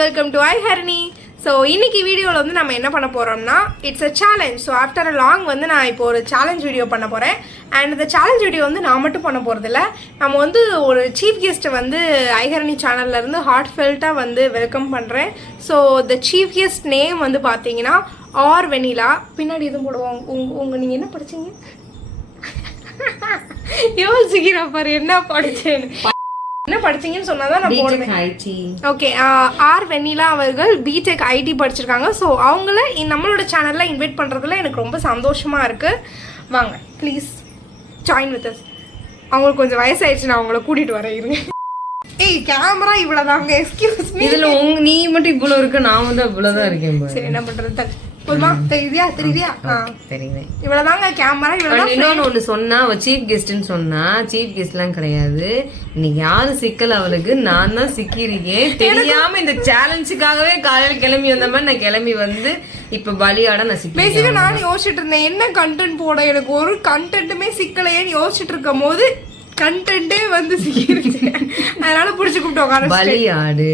Welcome to iHarini. So இன்னைக்கு வீடியோவில் வந்து நம்ம என்ன பண்ண போகிறோம்னா it's a challenge. So after a long வந்து நான் இப்போ ஒரு சேலஞ்ச் வீடியோ பண்ண போகிறேன். அண்ட் இந்த சேலஞ்ச் வீடியோ வந்து நான் மட்டும் பண்ண போகிறதில்ல, நம்ம வந்து ஒரு சீஃப் கெஸ்ட்டை வந்து iHarini சேனல்லேருந்து ஹார்ட்ஃபெல்ட்டாக வந்து வெல்கம் பண்ணுறேன். So the chief guest name வந்து பார்த்தீங்கன்னா ஆர் வெனிலா. பின்னாடி எதுவும் போடுவோம். உங்கள் நீங்கள் என்ன படிச்சீங்க? யோசிக்கிறா பாரு என்ன படிச்சேன்னு. என்ன படிச்சீங்கன்னு சொன்னாதான் நான் போடுவேன். ஓகே, ஆர் வெண்ணிலா அவர்கள் பிடெக் ஐடி படிச்சிருக்காங்க. ஸோ அவங்கள நம்மளோட சேனல்ல இன்வைட் பண்றதுல எனக்கு ரொம்ப சந்தோஷமா இருக்கு. வாங்க ப்ளீஸ் ஜாயின் வித் அஸ். அவங்களுக்கு கொஞ்சம் வயசாயிடுச்சு, நான் அவங்கள கூட்டிட்டு வரேன் இருங்க. ஏய் கேமரா இவ்வளவுதாங்க, எக்ஸ்கியூஸ் மீ. இதுல நீ மட்டும் இவ்வளவு இருக்கு, நான் வந்து இவ்வளவுதான் இருக்கேன். சரி என்ன பண்றது, போதுமா? தெரியுதா தெரியுது. இவ்வளவுதாங்க கேமரா. இவ்வளவுதான். இன்னொன்னு ஒண்ணு சொன்னா, சீஃப் கெஸ்ட்னு சொன்னா சீஃப் கெஸ்ட் எல்லாம் கிடையாது. இன்னைக்கு யாரும் சிக்கல் அவளுக்கு, நான் தான் சிக்கிருக்கேன். தெரியாம இந்த சேலஞ்சுக்காகவே காலையில கிளம்பி வந்த மாதிரி நான் கிளம்பி வந்து இப்ப பலியாட நான் சிக்கி. பேசிக்கா நான் யோசிச்சுட்டு இருந்தேன் என்ன கண்டென்ட் போட, எனக்கு ஒரு கண்டென்ட்டுமே சிக்கலையேன்னு யோசிச்சுட்டு இருக்கும் போது கண்டென்ட்டே வந்து சிக்கிருச்சு. அதனால புடிச்சு கூப்பிட்டு உட்கார பலியாடு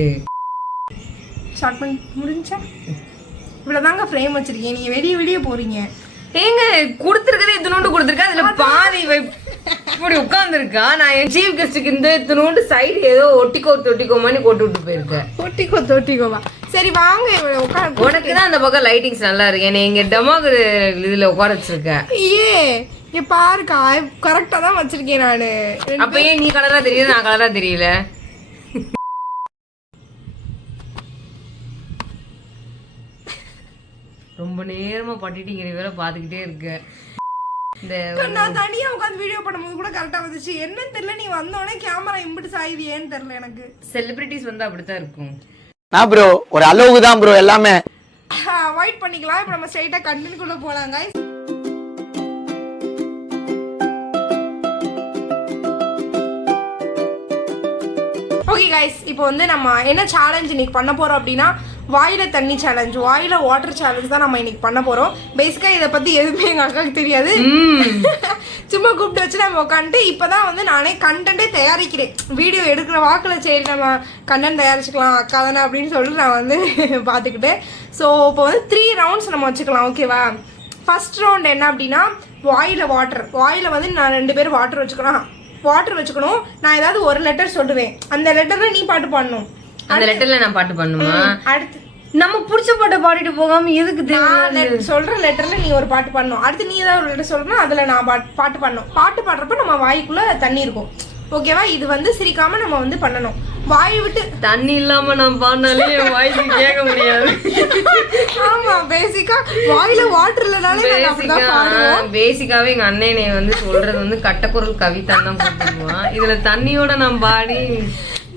ஸ்டார்ட் பண்ணி முடிஞ்சா. இவ்வளவுதாங்க ஃப்ரேம் வச்சிருக்கேன், நீங்க வெளியே போறீங்க. ஏங்க கொடுத்துருக்கதே இத்தனோண்டு கொடுத்துருக்கா, அதுல பாதி இப்படி உட்காந்துருக்கா. நான் என் சீஃப் கெஸ்ட்டுக்கு இந்த இத்தனோண்டு சைடு ஏதோ ஒட்டிக்கோமான்னு போட்டு விட்டு போயிருக்கேன். ஒட்டிக்கோவா? சரி வாங்க உட்காந்து. உனக்கு தான் அந்த பக்கம் லைட்டிங்ஸ் நல்லா இருக்கு. என்னை எங்க டெமோக்கு இதுல உட்கார வச்சிருக்கேன். ஏ பாருக்கா, கரெக்டா தான் வச்சிருக்கேன் நானு. அப்ப ஏன் நீ கலரா தெரியுது, நான் கலரா தெரியல? ரொம்ப நேரமா பட்டிட்டிங்கிற வேலை பாத்துக்கிட்டே இருக்க. நான் தனியா உட்காந்து வீடியோ பண்ணும்போது கூட கரெக்டா வந்துச்சு. என்ன தெரியல, நீ வந்தோடனே கேமரா இம்பிட்டு சாயுது, ஏன்னு தெரியல எனக்கு. செலிபிரிட்டிஸ் வந்து அப்படித்தான் இருக்கும். நான் ப்ரோ ஒரு அளவுக்கு தான் ப்ரோ எல்லாமே அவாய்ட் பண்ணிக்கலாம். இப்போ நம்ம ஸ்ட்ரைட்டா கண்டென்ட்குள்ள போலாம் गाइस. ஓகே गाइस, இப்போ வந்து நம்ம என்ன சேலஞ்ச் இன்னைக்கு பண்ண போறோம் அப்படின்னா வாயில தண்ணி சேலஞ்ச், வாயில வாட்டர் சேலஞ்ச் தான் நம்ம இன்னைக்கு பண்ண போறோம். பேசிக்கா இதை பத்தி எதுவுமே எங்க அக்காவுக்கு தெரியாது. சும்மா கூப்பிட்டு வச்சு நம்ம உட்காந்துட்டு இப்பதான் வந்து நானே கண்டென்ட்டே தயாரிக்கிறேன். வீடியோ எடுக்கிற வாக்குல சரி நம்ம கண்டென்ட் தயாரிச்சுக்கலாம் அக்கா தானே அப்படின்னு சொல்லிட்டு நான் வந்து பார்த்துக்கிட்டேன். ஸோ இப்போ வந்து 3 ரவுண்ட்ஸ் நம்ம வச்சுக்கலாம், ஓகேவா? ஃபர்ஸ்ட் ரவுண்ட் என்ன அப்படின்னா வாயில வாட்டர். வாயில வந்து நான் 2 பேரும் வாட்டர் வச்சுக்கணும். நான் ஏதாவது ஒரு லெட்டர் சொல்லுவேன், அந்த லெட்டர்ல நீ பாட்டு பாடணும். அந்த லெட்டர்ல நான் பாட்டு பண்ணுமா? அடுத்து நம்ம புடிச்ச பாட்டை பாடிட்டு போகாம எதுக்கு சொல்ற லெட்டர்ல நீ ஒரு பாட்டு பாடணும். அடுத்து நீ ஏதாவது ஒரு லெட்டர் சொல்றனா அதுல நான் பாட்டு பாடணும். பாட்டு பாடுறப்ப நம்ம வாய்க்குள்ள தண்ணி இருக்கும், ஓகேவா? இது வந்து சிரிக்காம நம்ம வந்து பண்ணணும். வாய் விட்டு தண்ணி இல்லாம நான் பாடினாலே என் வாய்க்கு கேட்க முடியாது. ஆமா, பேசிக்கா வாயில வாட்டர் இல்லனாலே நான் அப்படிதான் பாடுவோம். பேசிக்காவே எங்க அண்ணனை வந்து சொல்றது வந்து கட்டக்குரல் கவிதான் தான் போட்டுக்குவான். இதுல தண்ணியோட நான் பாடி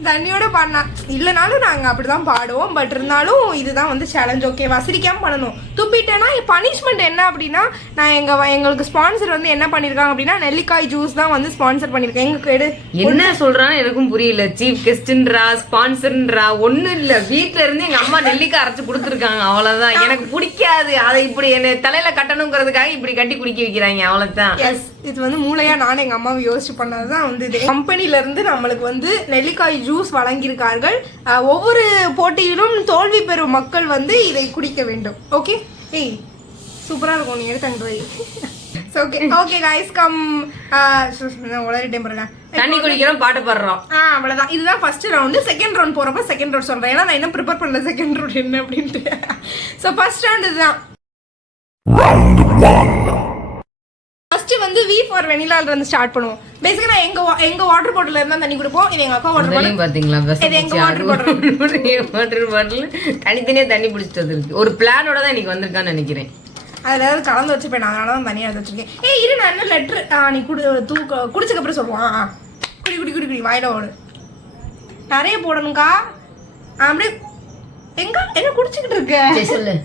தண்ணியோட பாடினா இல்லைனாலும் நாங்கள் அப்படிதான் பாடுவோம். பட் இருந்தாலும் இதுதான் வந்து சேலஞ்ச், ஓகேவா? சிரிக்காம பண்ணணும். துப்பிட்டேன்னா பனிஷ்மெண்ட் என்ன அப்படின்னா, நான் எங்களுக்கு ஸ்பான்சர் வந்து என்ன பண்ணியிருக்காங்க அப்படின்னா நெல்லிக்காய் ஜூஸ் தான் வந்து ஸ்பான்சர் பண்ணியிருக்கேன். எங்களுக்கு என்ன சொல்றான்னு எனக்கும் புரியல. சீஃப் கெஸ்ட்ன்றா ஸ்பான்சர்ன்றா ஒன்றும் இல்லை. வீட்டில இருந்து எங்க அம்மா நெல்லிக்காய் அரைச்சு கொடுத்துருக்காங்க, அவ்வளோதான். எனக்கு பிடிக்காது அதை இப்படி என்ன தலையில கட்டணுங்கிறதுக்காக இப்படி கட்டி குடிக்க வைக்கிறாங்க, அவ்வளோதான். எஸ், இது வந்து மூளையா நானும் எங்க அம்மாவை யோசிச்சு பண்ணதுதான் வந்து இது. கம்பெனில இருந்து நம்மளுக்கு வந்து நெல்லிக்காய் ஜூஸ் வழங்கியிருக்கார்கள். ஒவ்வொரு போட்டியிலும் தோல்வி பெறும் மக்கள் வந்து இதை குடிக்க வேண்டும், ஓகே? ஏய் சூப்பரா இருக்கும், நீ எடுத்து ஓகே गाइस கம். உளறிட்டேன் பாருங்க. தண்ணி குடிக்கிறோம், பாட்டு பாடுறோம், அவ்வளவுதான். இதுதான் ஃபர்ஸ்ட் ரவுண்ட். செகண்ட் ரவுண்ட் போறப்ப செகண்ட் ரவுண்ட் சொல்றேன், ஏன்னா நான் இன்னும் ப்ரிப்பேர் பண்ணல செகண்ட் ரவுண்ட் என்ன அப்படின்ட்டு. ஸோ ஃபர்ஸ்ட் ரவுண்ட் இதுதான். ஃபர்ஸ்ட் வந்து வி ஃபார் வெனிலால இருந்து ஸ்டார்ட் பண்ணுவோம். பேசிக்கா நான் எங்க வாட்டர் பாட்டில்ல இருந்தா தண்ணி குடிப்போம். இது எங்க அக்கா வாட்டர் பாட்டில் பாத்தீங்களா? இது எங்க வாட்டர் பாட்டில் தனித்தனியா தண்ணி பிடிச்சிட்டு இருக்கு. ஒரு பிளானோட தான் இன்னைக்கு வந்திருக்கான்னு நினைக்கிறேன். அதுல ஏதாவது கலந்து வச்சுப்பேன், அதனால தான் தனியாக எடுத்து வச்சிருக்கேன். ஏய் இரு, நான் என்ன லெட்டர் நீ குடிச்சக்கு அப்புறம் சொல்லுவான். குடி வாயில ஓடு. நிறைய போடணும்க்கா. அப்படியே எங்க என்ன குடிச்சுக்கிட்டு இருக்க சொல்லு.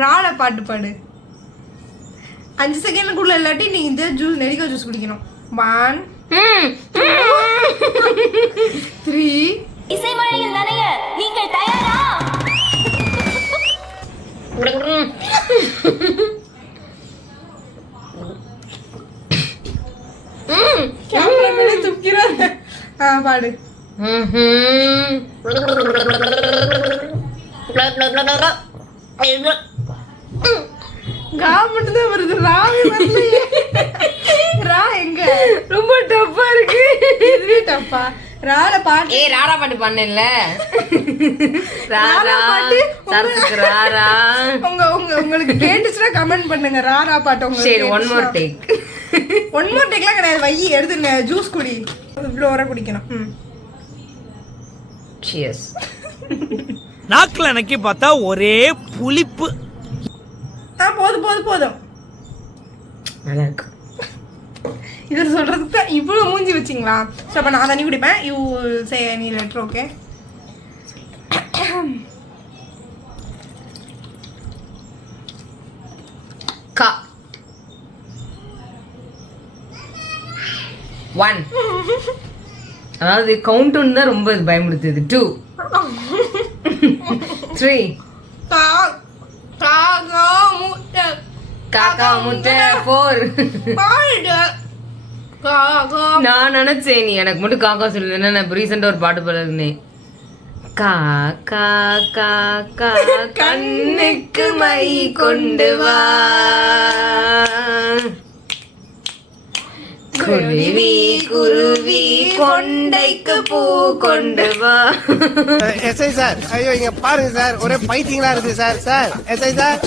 ரால பாட்டு பாடு. 5 செகண்ட்க்குள்ள இல்லாட்டி நீ இந்த ஜூஸ் நெல்லிக்காய் ஜூஸ் குடிக்கணும். 1 2 3. இசைமழையில் நனைய நீங்கள் தயாரா? கேமரா மேல துப்பிக்கிறாங்க. பாடு. கா மட்டும் தான் வருது, ராவே வரலையே. ரா எங்க? ரொம்ப டஃப்பா இருக்கு. இதுவே டப்பா. ரால பாட்டு. ஏய் ராரா பாட்டு பண்ணல. ராரா பாட்டு. ராரா. உங்களுக்கு கேட்டுச்சுன்னா கமெண்ட் பண்ணுங்க. ராரா பாட்டு உங்களுக்கு. சரி one more take. One more டேக்லாம் கிடையாது. வை எடுத்துங்க, ஜூஸ் குடி. இவ்வளோ வர குடிக்கணும். Cheers. நாக்குல நக்கி பார்த்தா ஒரே புளிப்பு. போதும். நல்லா இருக்கு. இது சொல்றதுக்கு தான் இவ்வளோ மூஞ்சி வச்சிங்களா? ஸோ அப்போ நான் தண்ணி குடிப்பேன். யூ சே நீ லெட்டர் ஓகே. கா 1. அதாவது கவுண்ட் ஒன் தான் ரொம்ப பயமுடுத்துது. 2 3 காக்கா முட்டை 4. நான் நினைச்சேன் நீ எனக்கு மட்டும் காக்கா சொல்லுவேன். நான் ரீசெண்டா ஒரு பாட்டு பாடுனேன். காக்கா காக்கா கண்ணுக்கு மை கொண்டு வா, குருவி குருவி கொண்டைக்கு பூ கொண்டு வா. எஸ்ஐ சார், ஐயோ இங்க பாருங்க சார், ஒரே பைத்தியங்களா இருக்கு சார். சார் எஸ்ஐ சார்,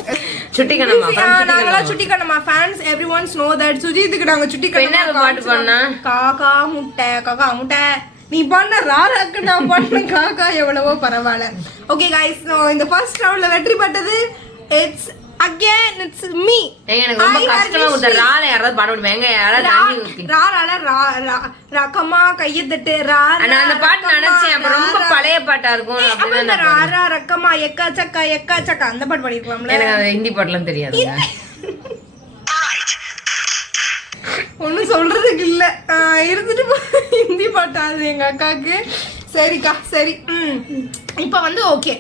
சுட்டி கண்ணம்மா நாங்கெல்லாம் சுட்டி Kannamma fans. Everyone know that. சுஜித்துக்கு நாங்க சுட்டி என்ன பாட்டு பண்ணா? காக்கா முட்டை. நீ பண்ண ராராக்கு நான் பண்ண காக்கா எவ்வளவோ பரவாயில்ல. ஓகே கைஸ், இந்த ஃபர்ஸ்ட் ரவுண்ட்ல வெற்றி பெற்றது இட்ஸ் again it's me. எனக்கு ரொம்ப கஷ்டமா இருக்கு. ரால யாராவது பாட முடியுமா? யாராவது தண்ணி ஊத்தி ராரால ரக்கமா கைய தட்டு ரா. நான் அந்த பாட்டு நினைச்சேன். அப்ப ரொம்ப பழைய பாட்டா இருக்கும். அப்படியே ராரா ரக்கமா எக்கா சக்கா அந்த பாட்டு பாடிருக்கலாம்ல. எனக்கு அந்த ஹிந்தி பாட்டுலாம் தெரியாது. ஒன்னும் சொல்றதுக்கு இல்ல. இருந்துட்டு ஹிந்தி பாட்டு அது எங்க அக்காக்கு. சரிக்கா சரி. இப்போ வந்து ஓகே.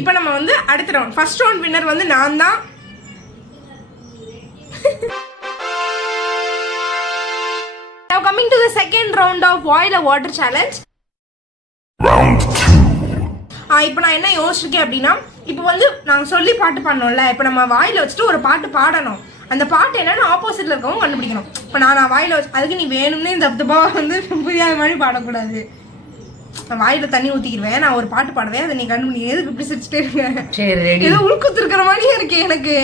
இப்போ நம்ம வந்து அடுத்த ரவுண்ட், ஃபர்ஸ்ட் ரவுண்ட் வின்னர் வந்து நான் தான். Now coming to the second round of Boil a Water Challenge. Round 2. இப்போ நான் என்ன யோசிச்சிருக்கேன் அப்படின்னா, இப்போ வந்து நாங்கள் சொல்லி பாட்டு பாடணும்ல, இப்போ நம்ம வாயில வச்சுட்டு ஒரு பாட்டு பாடணும். அந்த பாட்டு என்னன்னு ஆப்போசிட்ல இருக்கவும் கண்டுபிடிக்கணும். இப்போ நான் வாயில வச்சு, அதுக்கு நீ வேணும்னே இந்த தப்பா வந்து புரியாத மாதிரி பாடக்கூடாது. நான் வாயில தண்ணி ஊத்திக்கிடுவேன், நான் ஒரு பாட்டு பாடுவேன், அதை நீ கண்டுபிடிக்க. எதுக்கு இப்படி சிரிச்சுட்டே இருக்க? ஏதோ உள்குத்துருக்கிற மாதிரியே இருக்கு எனக்கு.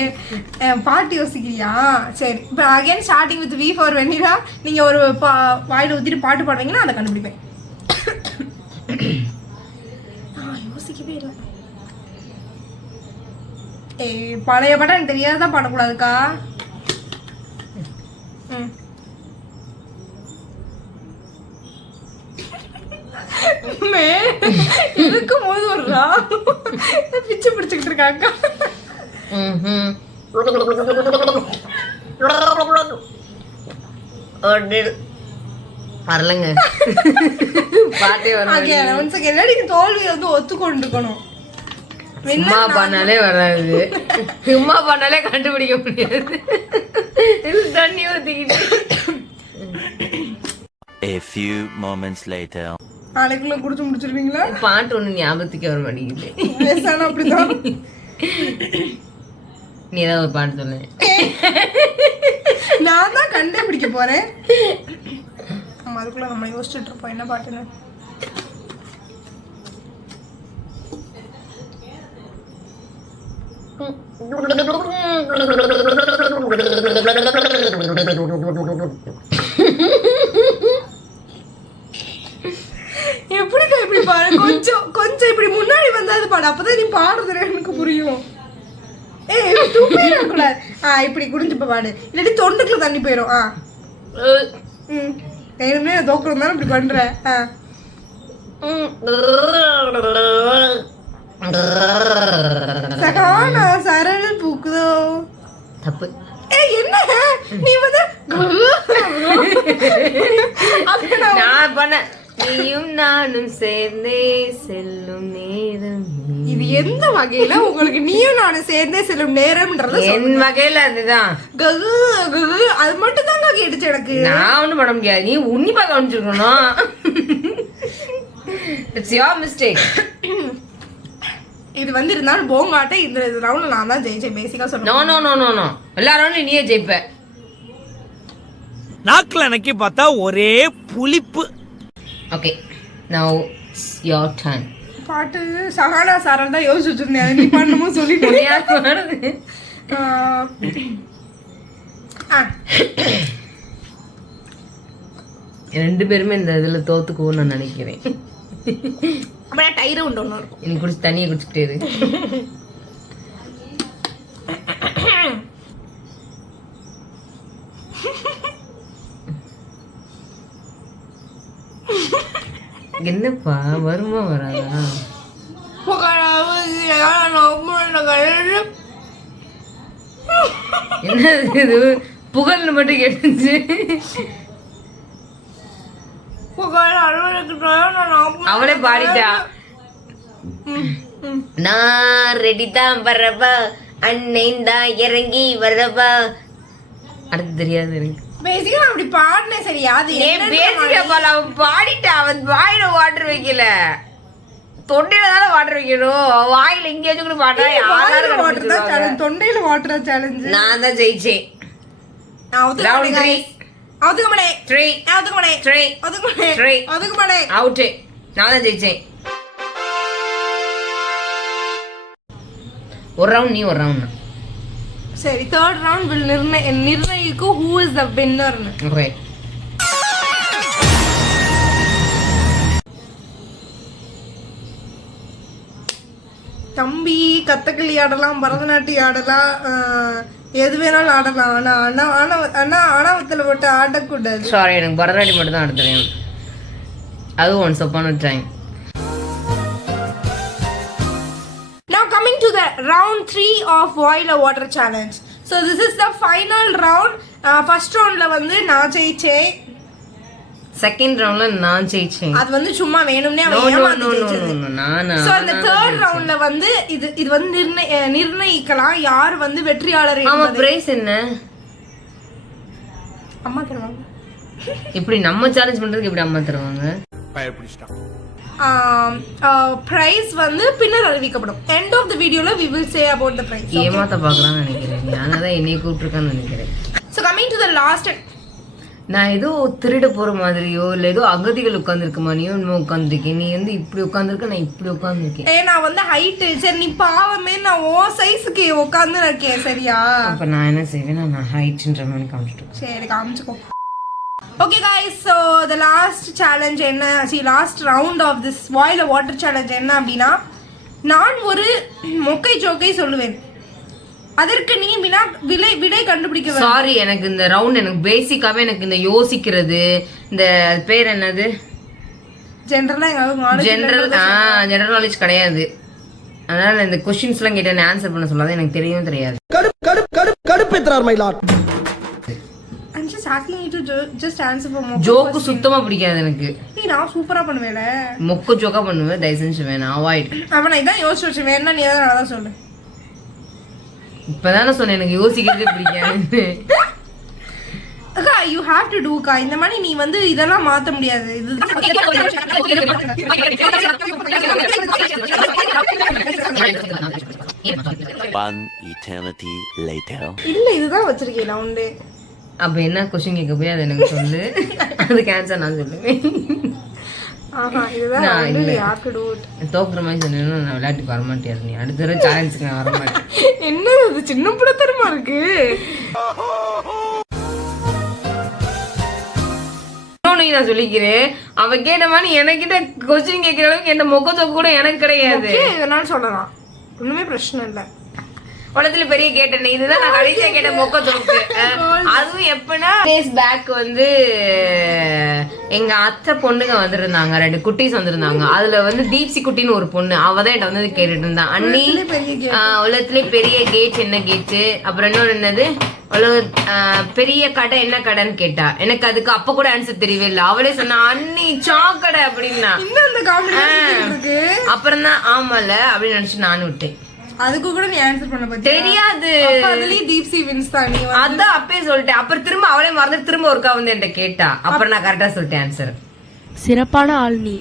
பாட்டு யோசிக்கிறியா? சரி, இப்போ again starting with V for Vennila. நீங்க ஒரு வாயில ஊத்திட்டு பாட்டு பாடுவீங்கன்னா அதை கண்டுபிடிப்பேன். யோசிக்கவே இல்லை. பழைய பாட்டா எனக்கு தெரியாததான் பாடக்கூடாதுக்கா. இருக்கும் போது ஒரு பிச்சு பிடிச்சுக்கிட்டு இருக்காங்க. வரலங்க பாட்டே வரல. தோல்வியை வந்து ஒத்துக்கொண்டு இருக்கணும். சும்மா பண்ணாலே வராது, சும்மா பண்ணாலே கண்டுபிடிக்க முடியாது. தண்ணி ஊத்திக்கிட்டு. A few moments later. நாளைக்குள்ள குடிச்சு முடிச்சிருவீங்களா? பாட்டு ஒண்ணு ஞாபகத்துக்கு வர மாட்டேங்குது. அப்படிதான். நீ ஏதாவது ஒரு பாட்டு சொல்லு. நான் தான் கண்டுபிடிக்க போறேன். நம்ம அதுக்குள்ள நம்ம யோசிச்சுட்டு இருப்போம் என்ன பாட்டுன்னு. எப்படிக்கா இப்படி பாடு? கொஞ்சம் இப்படி முன்னாடி வந்தாது பாடு, அப்பதான் நீ பாடுறது எனக்கு புரியும். இப்படி குடிஞ்சு பாடு, இல்லாட்டி தொண்டுக்குள்ள தண்ணி போயிடும். வேணுமே தோக்குறது தானே இப்படி பண்ற. சகானா சரல் பூக்குதோ. தப்பு. என்ன நீ வந்து நான் பண்ண நீயும் நானும் சேர்ந்தே செல்லும் நேரம். இது எந்த வகையில உங்களுக்கு நீயும் நானும் சேர்ந்தே செல்லும் நேரம்ன்றது என் வகையில அதுதான். அது மட்டும் தாங்க கேட்டுச்சு எனக்கு. நான் ஒண்ணும் பண்ண முடியாது, நீ உன்னிப்பா கவனிச்சிருக்கணும். It's your mistake. இது வந்து இருந்தாலும் போங்காட்ட இந்த ரவுண்ட்ல நான் தான் ஜெயிச்சேன் பேசிக்கா நோ சொல்றேன். நோ நோ நோ நோ எல்லா ரவுண்ட்லயும் நீயே ஜெயிப்ப. நாக்குல நக்கி பார்த்தா ஒரே புளிப்பு. Okay now it's your turn. பாட்டு சகானா சாரல் தான் யோசிச்சு வச்சிருந்தேன். அது நீ பண்ணுமோ சொல்லிட்டு ரெண்டு பேருமே இந்த இதுல தோத்துக்குவோம்னு நான் நினைக்கிறேன். அப்படியே டை ரவுண்ட் ஒன்று இருக்கும். எனக்கு குடிச்சு தண்ணியை குடிச்சுக்கிட்டே இரு. என்னப்பா வருமா வராதா? என்ன இது புகழ்னு மட்டும் கேட்டுச்சு. அவளே பாடிட்டா. நான் ரெடி தான் வரவா, அன்னை தான் இறங்கி வரவா. அடுத்து தெரியாது எனக்கு. பேசிக்கா அப்படி பாடினேன் சரியா? அது அவன் பாடிட்டா. அவன் வாயில வாட்டர் வைக்கல, தொண்டையில தானே வாட்டர் வைக்கணும். வாயில இங்க வச்சு கூட பாட்டா யாரும். தொண்டையில வாட்டர் சேலஞ்ச். நான் தான் ஜெயிச்சேன். நான் தான் ஜெயிச்சேன். ஒரு ரவுண்ட் நீ ஒரு ரவுண்ட். சரி தேர்ட் ரவுண்ட் வில் நிர்ணயிக்கும் who is the winner. Okay தம்பி கத்தகளி ஆடலாம், பரதநாட்டியம் ஆடலாம், எது வேணாலும் ஆடலாம். ஆனா ஆணவத்துல போட்டு ஆடக்கூடாது. சாரி எனக்கு பரதநாட்டியம் மட்டும் தான் ஆட தெரியும். அது once upon a time. Now coming to the round 3 of Boil a Water Challenge. So this is the final round. First roundல வந்து நான் ஜெயிச்சேன். செகண்ட் ரவுண்ட்ல நான் ஜெயிச்சேன். அது வந்து சும்மா வேணும்னே No, அவன் no, ஏமாத்தி no, no, ஜெயிச்சது. no, no, நானா- So அந்த தேர்ட் ரவுண்ட்ல வந்து இது வந்து நிர்ணயிக்கலாம் யார் வந்து வெற்றியாளர் ஆமா என்பதை. பிரைஸ் என்ன? அம்மா தருவாங்க. இப்படி நம்ம சேலஞ்ச் பண்றதுக்கு இப்படி அம்மா தருவாங்க. பிரைஸ் வந்து பின்னர் அறிவிக்கப்படும். end of the videoல we will say about the prize. Okay? ஏமாத்த பாக்குறான்னு நினைக்கிறேன். நானதான் என்னைய கூப்பிட்டுருக்கான்னு நினைக்கிறேன். So coming to the last. நான் ஏதோ திருட போற மாதிரியோ இல்ல ஏதோ அகதிகள் உட்கார்ந்துருக்க மாதிரியோ இன்னும் உட்கார்ந்துருக்கேன். நீ வந்து இப்படி உட்கார்ந்துருக்க, நான் இப்படி உட்கார்ந்துருக்கேன். நான் வந்து ஹைட் சரி நீ பாவமே நான் ஓ சைஸ்க்கு உட்கார்ந்து இருக்கேன் சரியா? அப்ப நான் என்ன செய்வேன், நான் ஹைட்ன்ற மாதிரி காமிச்சிட்டு. சரி காமிச்சுக்கோ. Okay guys, so the last challenge என்ன, last round of this Boil a Water Challenge என்ன அப்படின்னா, நான் ஒரு மொக்கை ஜோக்கை சொல்லுவேன். அதற்கு நீ விடை கண்டுபிடிக்க வேண்டும். சாரி எனக்கு இந்த ரவுண்ட் எனக்கு பேசிக்காவே எனக்கு இந்த யோசிக்கிறது இந்த பேர் என்னது ஜெனரலா ஜெனரல் நாலேஜ் கிடையாது. அதனால இந்த கொஸ்டின்ஸ் எல்லாம் கேட்டு ஆன்சர் பண்ண சொல்லாத, எனக்கு தெரியவும் தெரியாது. கடுப்பேத்துறார் மயிலாட். I'm just asking you to just answer for more. Joke சுத்தமா பிடிக்காது எனக்கு. நீ நான் சூப்பரா பண்ணுவேல. மொக்க ஜோக்கா பண்ணுவேன், தயவு செஞ்சு வேணாம் அவாய்ட். அவன் நான் இதான் யோசிச்சு வச்சேன், வேணா நீ ஏதாவது நல்லா சொல்லு. இப்பதானே சொன்னேன் எனக்கு யோசிக்கிறதே பிடிக்காது. அக்கா you have to do கா. இந்த மாதிரி நீ வந்து இதெல்லாம் மாத்த முடியாது. இது One eternity later. இல்ல இதுதான் வச்சிருக்கேன் ரவுண்டு. அப்ப என்ன கொஸ்டின் கேட்க போய் அதை எனக்கு சொல்லு. அதுக்கு ஆன்சர் நான் சொல்லுவேன். ஆஹா இதுதான் round. you have to do it. தோக்குற மாதிரி சொன்னேன்னா நான் விளையாட்டுக்கு வரமாட்டேன். நீ அடுத்த தடவை சேலஞ்சுக்கு நான் வரமாட்டேன். என்ன இது சின்ன புடத்தரமா இருக்கு. நான் சொல்லிக்கிறேன், அவ கேட்ட மாதிரி எனக்கிட்ட கொஸ்டின் கேட்கிற அளவுக்கு என்ன மொக்க ஜோக்கு கூட எனக்கு கிடையாது. இதனால சொல்லலாம், ஒண்ணுமே பிரச்சனை இல்லை. உலகத்துல பெரிய கேட்டேன் இதுதான் நான் கடைசியா கேட்ட மொக்க ஜோக்கு. அதுவும் எப்பன்னா டேஸ் பேக் வந்து எங்க அத்தை பொண்ணுங்க வந்துருந்தாங்க, 2 குட்டீஸ் வந்திருந்தாங்க. அதுல வந்து தீப்சி குட்டின்னு ஒரு பொண்ணு, அவதான் என்கிட்ட வந்து கேட்டுட்டு இருந்தா, அண்ணி உலகத்திலே பெரிய கேட் என்ன கேட்டு, அப்புறம் இன்னொரு என்னது பெரிய கடை என்ன கடைன்னு கேட்டா. எனக்கு அதுக்கு அப்ப கூட ஆன்சர் தெரியவே இல்லை. அவளே சொன்னா அண்ணி சாக்கடை அப்படின்னா. அப்புறம் தான் ஆமால அப்படின்னு நினைச்சு நானும் விட்டேன். அதுக்கு கூட நீ ஆன்சர் பண்ண பத்தி தெரியாது. அதுலயும் தீப்சி வின்ஸ் தான். நீ அதான் அப்பயே சொல்லிட்டேன். அப்புறம் திரும்ப அவளே மறந்து திரும்ப ஒருக்கா வந்து என்கிட்ட கேட்டா. அப்புறம் நான் கரெக்டா சொல்லிட்டேன் ஆன்சர். சிறப்பான ஆள் நீ.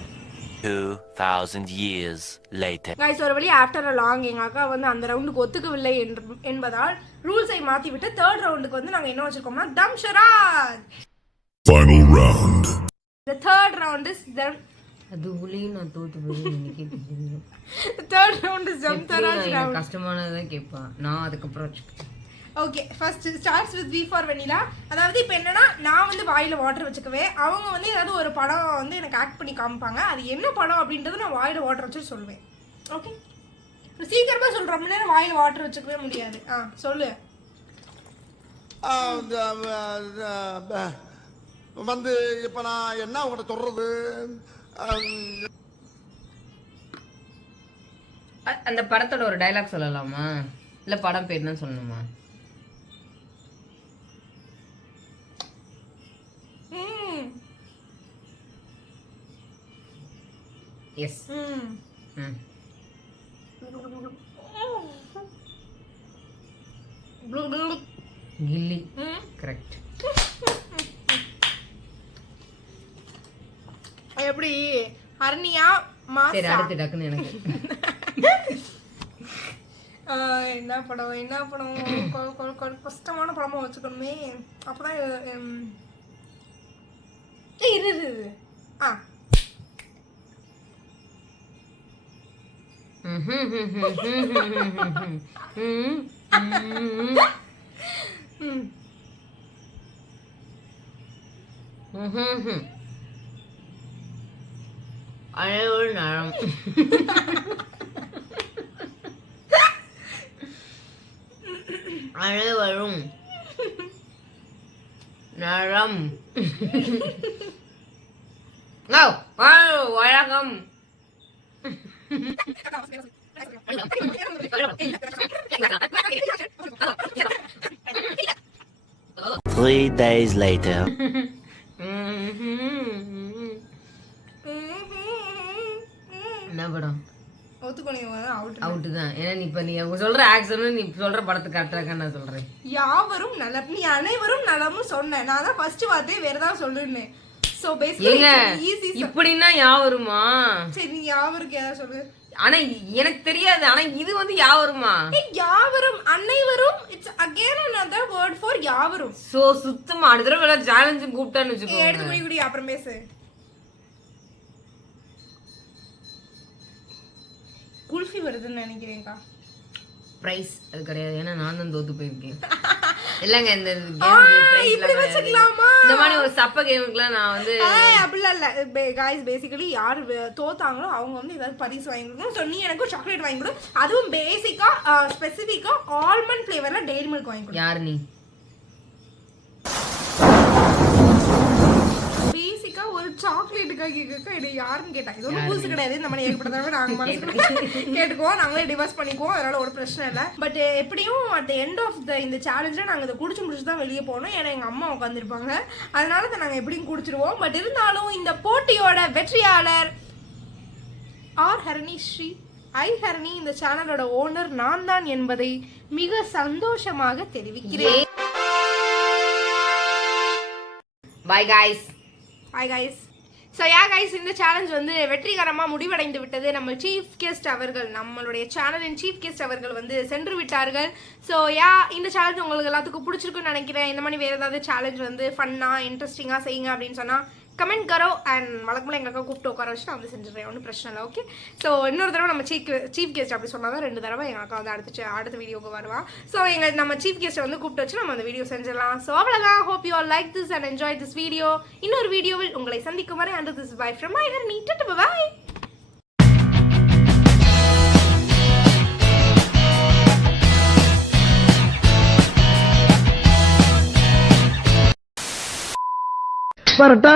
2,000 years later. கைஸ் ஒரு வழி ஆஃப்டர் அ லாங் எங்க அக்கா வந்து அந்த ரவுண்டுக்கு ஒத்துக்கவில்லை என்பதால் ரூல்ஸை மாத்தி விட்டு தேர்ட் ரவுண்டுக்கு வந்து நாங்க என்ன வச்சிருக்கோம்னா தம் ஷராத். Final round. The third round is dum. அது உள்ளேயும் நான் தோத்து போய் எனக்கே தெரியும். The third round is dum ஷராத் round. கஷ்டமானதான் கேட்பேன் நான் அதுக்கப்புறம் வச்சுக்கிறேன். Okay first starts with V for vanilla. அதாவது இப்போ என்னன்னா நான் வந்து வாயில வாட்டர் வச்சுக்குவேன், அவங்க வந்து ஏதாவது ஒரு படம் வந்து எனக்கு ஆக்ட் பண்ணி காமிப்பாங்க, அது என்ன படம் அப்படின்றது நான் வாயில வாட்டர் வச்சு சொல்லுவேன். ஓகே சீக்கிரமா சொல்ற ரொம்ப நேரம் வாயில வாட்டர் வச்சுக்கவே முடியாது. சொல்லு. வந்து இப்ப நான் என்ன உங்கள்கிட்ட சொல்றது? அந்த படத்தோட ஒரு டைலாக் சொல்லலாமா இல்ல படம் பேர் தான் சொல்லணுமா? எஸ். கில்லி கரெக்ட். எப்படி ஹர்னியா சரி மாசா அடுத்து டக்குன்னு எனக்கு என்ன படம் கஷ்டமான படமா வச்சுக்கணுமே, அப்பதான் இரு அழகு நரம் அனைவரும் நரம் வழக்கம் 3 days later. என்ன படம்? அவுட் தான். ஏன்னா நீ சொல்ற ஆக்ஷன் நீ சொல்ற படத்துக்கு கரெக்டா நான் சொல்றேன். யாவரும் நலம், நீ அனைவரும் நலமும் சொன்ன, நான் தான் ஃபர்ஸ்ட் வார்த்தையே வேற ஏதாவது சொல்லுன்னு. So basically easy. இப்படின்னா யாவருமா? சரி நீ யாவருக்கு ஏதாவது சொல்லு. ஆனா எனக்கு தெரியாது, ஆனா இது வந்து யாவருமா? யாவரும் அனைவரும் it's again another word for யாவரும். சோ சுத்தமா அடுத்த தடவை சேலஞ்ச் கூப்பிட்டான்னு வெச்சுக்கோ. எடுத்து குடி அப்புறம் பேசு. குல்ஃபி வருதுன்னு நினைக்கிறேன்க்கா. பிரைஸ் அது கிடையாது, ஏன்னா நான் தான் தோத்து போயிருக்கேன். இல்லங்க இந்த இப்படி வச்சுக்கலாமா? இந்த மாதிரி ஒரு சப்ப கேமுக்குலாம் நான் வந்து அப்படிலாம் இல்ல गाइस. பேசிக்கலி யார் தோத்தாங்களோ அவங்க வந்து ஏதாவது பரிசு வாங்கி கொடுக்கணும். ஸோ நீ எனக்கு சாக்லேட் வாங்கி கொடு, அதுவும் பேசிக்கா ஸ்பெசிஃபிக்கா ஆல்மண்ட் ஃபிளேவர்ல டெய்ரி மில்க் வாங்கி கொடு. யார் நீ? பேசிக்கா ஒரு சாக்லேட்டுக்காக இது யாருன்னு கேட்டாங்க. இது ஒன்றும் புதுசு கிடையாது, இந்த மாதிரி ஏற்பட்டதாவே நாங்கள் மனசுக்கு கேட்டுக்குவோம், நாங்களே டிவோர்ஸ் பண்ணிக்குவோம், அதனால ஒரு பிரச்சனை இல்லை. பட் எப்படியும் அட் எண்ட் ஆஃப் இந்த சேலஞ்சில் நாங்கள் இதை முடிச்சு தான் வெளியே போகணும். ஏன்னா எங்கள் அம்மா உட்காந்துருப்பாங்க, அதனால அதை நாங்கள் எப்படியும் குடிச்சிருவோம். பட் இருந்தாலும் இந்த போட்டியோட வெற்றியாளர் ஹரணி ஸ்ரீ ஹரணி, இந்த சேனலோட ஓனர் நான் தான் என்பதை மிக சந்தோஷமாக தெரிவிக்கிறேன். Bye guys. Hi guys. So guys இந்த சேலஞ்ச் வந்து வெற்றிகரமாக முடிவடைந்து விட்டது. நம்ம சீஃப் கெஸ்ட் அவர்கள், நம்மளுடைய சேனலின் சீஃப் கெஸ்ட் அவர்கள் வந்து சென்று விட்டார்கள். ஸோ இந்த சேலஞ்ச் உங்களுக்கு எல்லாத்துக்கும் பிடிச்சிருக்குன்னு நினைக்கிறேன். இந்த மாதிரி வேறு ஏதாவது சேலஞ்ச் வந்து ஃபன்னாக இன்ட்ரெஸ்டிங்காக செய்யுங்க அப்படின்னு சொன்னால் கமெண்ட் கரோ. அண்ட் வழக்கமாக எங்களுக்கு கூப்பிட்டு உட்கார வச்சு நான் வந்து செஞ்சுருவேன், ஒன்றும் பிரச்சனை இல்லை. ஓகே. ஸோ இன்னொரு தடவை நம்ம சீஃப் கெஸ்ட் அப்படி சொன்னால் தான் 2 தடவை எங்கள் அக்கா வந்து அடுத்த வீடியோக்கு வருவா. ஸோ நம்ம சீஃப் கெஸ்ட்டை வந்து கூப்பிட்டு வச்சு நம்ம அந்த வீடியோ செஞ்சிடலாம். ஸோ அவ்வளோதான். Hope you all like this and enjoy this video. இன்னொரு வீடியோவில் உங்களை சந்திக்கும் வரை and this by from my Harini. Bye. Parotta